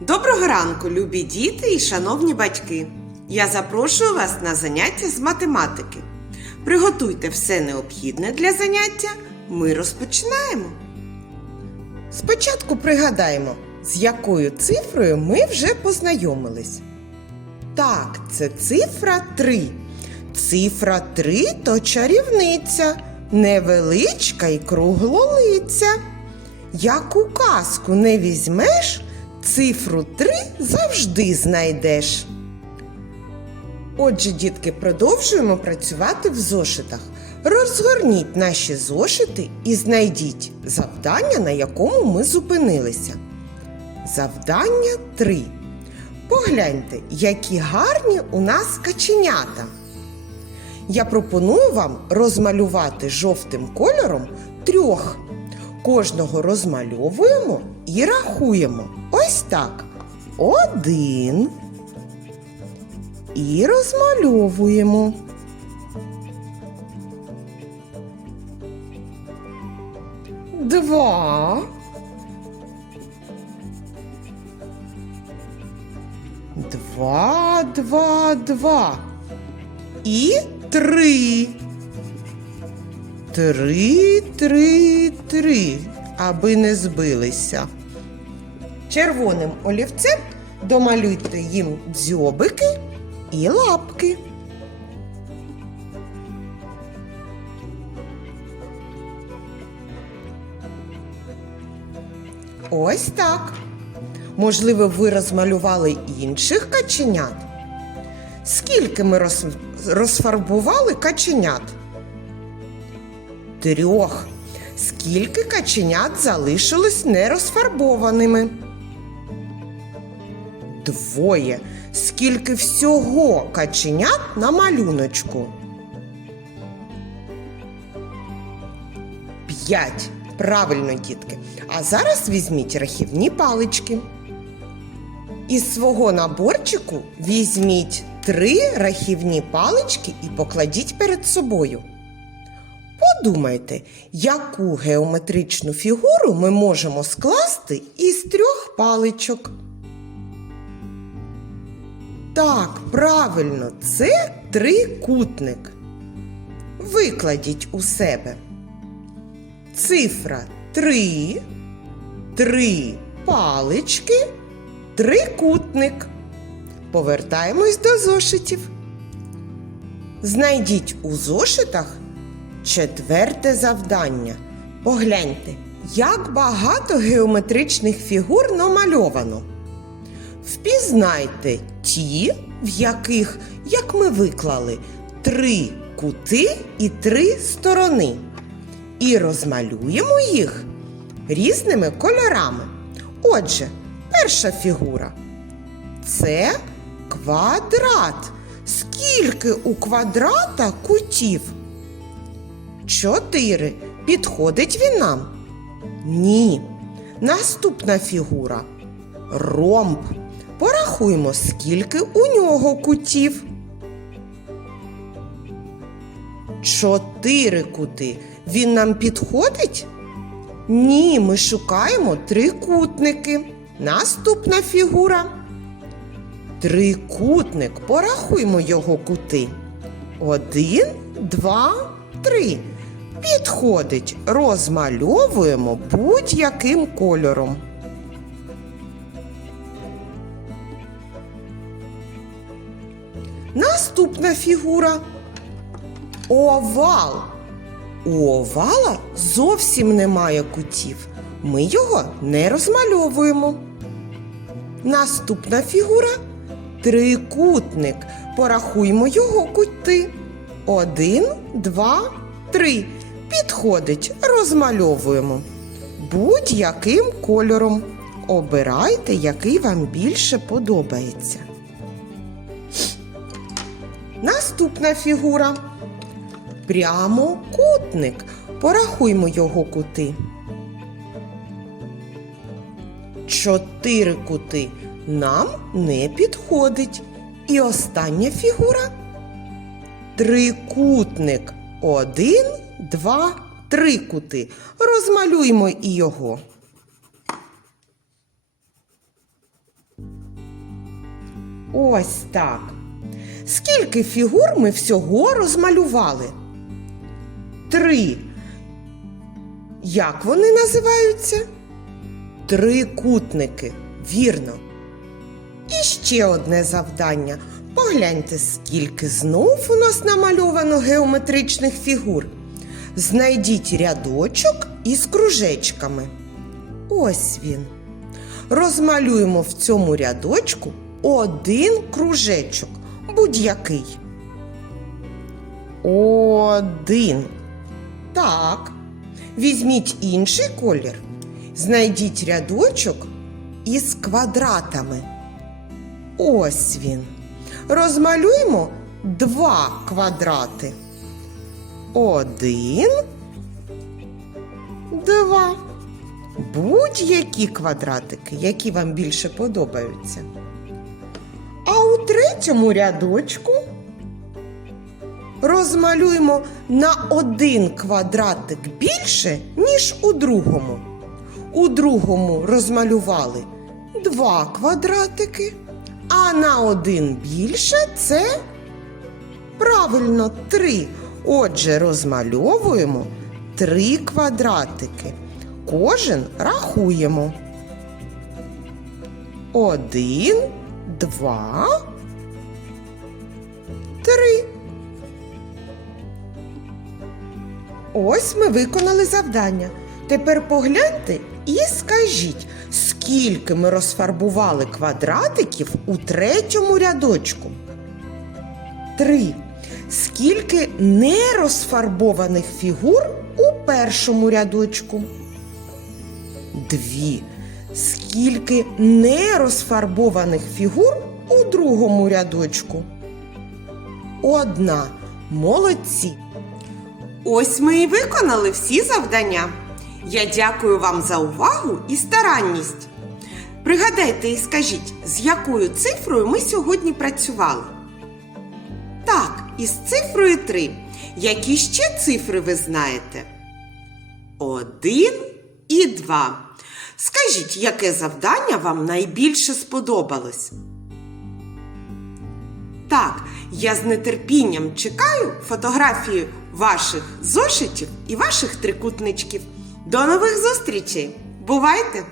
Доброго ранку, любі діти і шановні батьки! Я запрошую вас на заняття з математики. Приготуйте все необхідне для заняття. Ми розпочинаємо. Спочатку пригадаємо, з якою цифрою ми вже познайомились. Так, це цифра 3. Цифра 3 то чарівниця, невеличка і круглолиця. Як у казку не візьмеш, цифру 3 завжди знайдеш. Отже, дітки, продовжуємо працювати в зошитах. Розгорніть наші зошити і знайдіть завдання, на якому ми зупинилися. Завдання 3. Погляньте, які гарні у нас каченята. Я пропоную вам розмалювати жовтим кольором трьох. Кожного розмальовуємо і рахуємо. Ось так. Один. І розмальовуємо. Два. Два, два, два. І три. Три, три, три, аби не збилися. Червоним олівцем домалюйте їм дзьобики і лапки. Ось так. Можливо, ви розмалювали інших каченят? Скільки ми роз... розфарбували каченят? Трьох. Скільки каченят залишилось нерозфарбованими? Двоє. Скільки всього каченят на малюночку? П'ять. Правильно, дітки. А зараз візьміть рахівні палички. Із свого наборчику візьміть три рахівні палички і покладіть перед собою. Подумайте, яку геометричну фігуру ми можемо скласти із трьох паличок. Так, правильно, це трикутник. Викладіть у себе. Цифра 3, три палички, трикутник. Повертаємось до зошитів. Знайдіть у зошитах четверте завдання. Погляньте, як багато геометричних фігур намальовано. Впізнайте ті, в яких, як ми виклали, три кути і три сторони. І розмалюємо їх різними кольорами. Отже, перша фігура це квадрат. Скільки у квадрата кутів? Чотири. Підходить він нам? Ні. Наступна фігура ромб. Порахуємо, скільки у нього кутів. Чотири кути. Він нам підходить? Ні, ми шукаємо трикутники. Наступна фігура. Трикутник. Порахуємо його кути. Один, два, три. Підходить. Розмальовуємо будь-яким кольором. Наступна фігура. Овал. У овала зовсім немає кутів. Ми його не розмальовуємо. Наступна фігура трикутник. Порахуємо його кути. Один, два, три. Підходить, розмальовуємо. Будь-яким кольором. Обирайте, який вам більше подобається. Наступна фігура. Прямокутник. Порахуймо його кути. Чотири кути нам не підходить. І остання фігура. Трикутник. Один, два, три кути. Розмалюємо і його. Ось так. Скільки фігур ми всього розмалювали? Три. Як вони називаються? Трикутники. Вірно. І ще одне завдання. Погляньте, скільки знов у нас намальовано геометричних фігур. Знайдіть рядочок із кружечками. Ось він. Розмалюємо в цьому рядочку один кружечок, будь-який. Один. Так. Візьміть інший колір. Знайдіть рядочок із квадратами. Ось він. Розмалюємо два квадрати. Один, два. Будь-які квадратики, які вам більше подобаються. Третьому рядочку розмалюємо на один квадратик більше, ніж у другому. У другому розмалювали два квадратики, а на один більше це правильно три. Отже, розмальовуємо три квадратики. Кожен рахуємо. Один, два, три. Ось ми виконали завдання. Тепер погляньте і скажіть, скільки ми розфарбували квадратиків у третьому рядочку. Три. Скільки нерозфарбованих фігур у першому рядочку? Дві. Скільки нерозфарбованих фігур у другому рядочку? Одна. Молодці. Ось ми і виконали всі завдання. Я дякую вам за увагу і старанність. Пригадайте і скажіть, з якою цифрою ми сьогодні працювали? Так, із цифрою 3. Які ще цифри ви знаєте? Один і два. Скажіть, яке завдання вам найбільше сподобалось? Так, я з нетерпінням чекаю фотографії ваших зошитів і ваших трикутничків. До нових зустрічей! Бувайте!